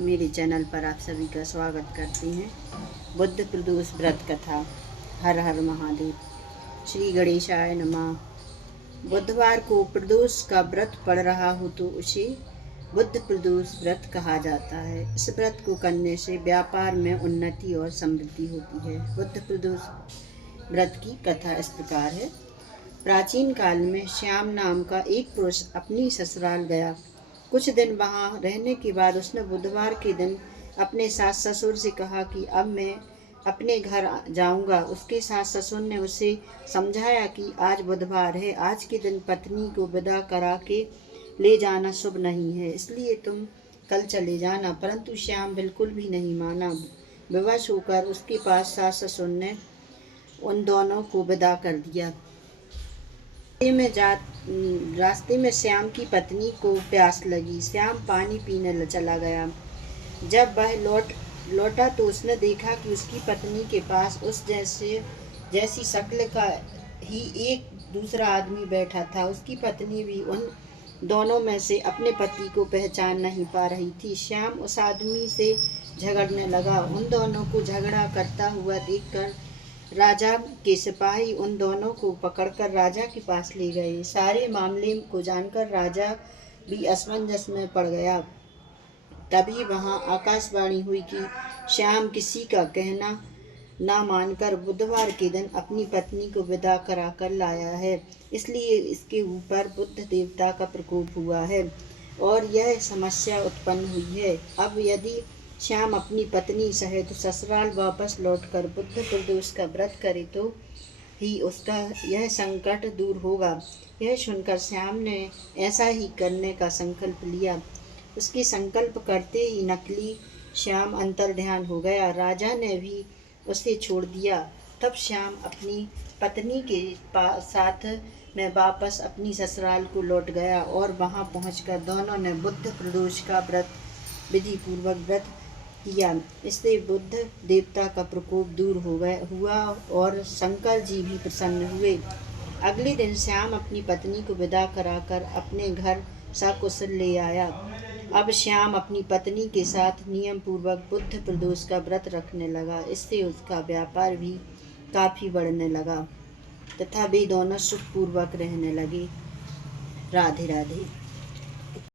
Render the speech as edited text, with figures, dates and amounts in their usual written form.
मेरे चैनल पर आप सभी का स्वागत करते हैं। बुद्ध प्रदोष व्रत कथा। हर हर महादेव। श्री गणेशाय नमः। बुधवार को प्रदोष का व्रत पड़ रहा हो तो उसे बुद्ध प्रदोष व्रत कहा जाता है। इस व्रत को करने से व्यापार में उन्नति और समृद्धि होती है। बुद्ध प्रदोष व्रत की कथा इस प्रकार है। प्राचीन काल में श्याम नाम का एक पुरुष अपनी ससुराल गया। कुछ दिन वहाँ रहने के बाद उसने बुधवार के दिन अपने सास ससुर से कहा कि अब मैं अपने घर जाऊंगा। उसके सास ससुर ने उसे समझाया कि आज बुधवार है, आज के दिन पत्नी को विदा करा के ले जाना शुभ नहीं है, इसलिए तुम कल चले जाना। परंतु श्याम बिल्कुल भी नहीं माना। विवश होकर उसके पास सास ससुर ने उन दोनों को विदा कर दिया। रास्ते में श्याम की पत्नी को प्यास लगी। श्याम पानी पीने चला गया। जब वह लौटा तो उसने देखा कि उसकी पत्नी के पास उस जैसी शक्ल का ही एक दूसरा आदमी बैठा था। उसकी पत्नी भी उन दोनों में से अपने पति को पहचान नहीं पा रही थी। श्याम उस आदमी से झगड़ने लगा। उन दोनों को झगड़ा करता हुआ देखकर राजा के सिपाही उन दोनों को पकड़कर राजा के पास ले गए। सारे मामले को जानकर राजा भी असमंजस में पड़ गया। तभी वहां आकाशवाणी हुई कि श्याम किसी का कहना ना मानकर बुधवार के दिन अपनी पत्नी को विदा करा कर लाया है, इसलिए इसके ऊपर बुद्ध देवता का प्रकोप हुआ है और यह समस्या उत्पन्न हुई है। अब यदि श्याम अपनी पत्नी सहित ससुराल वापस लौटकर बुद्ध प्रदोष का व्रत करे तो ही उसका यह संकट दूर होगा। यह सुनकर श्याम ने ऐसा ही करने का संकल्प लिया। उसके संकल्प करते ही नकली श्याम अंतर्ध्यान हो गया। राजा ने भी उसे छोड़ दिया। तब श्याम अपनी पत्नी के साथ में वापस अपनी ससुराल को लौट गया और वहां पहुंचकर दोनों ने बुद्ध प्रदोष का व्रत विधि पूर्वक व्रत किया। इससे बुद्ध देवता का प्रकोप दूर हुआ और शंकर जी भी प्रसन्न हुए। अगले दिन श्याम अपनी पत्नी को विदा कराकर अपने घर सकुशल ले आया। अब श्याम अपनी पत्नी के साथ नियम पूर्वक बुद्ध प्रदोष का व्रत रखने लगा। इससे उसका व्यापार भी काफी बढ़ने लगा तथा वे दोनों सुखपूर्वक रहने लगे। राधे राधे।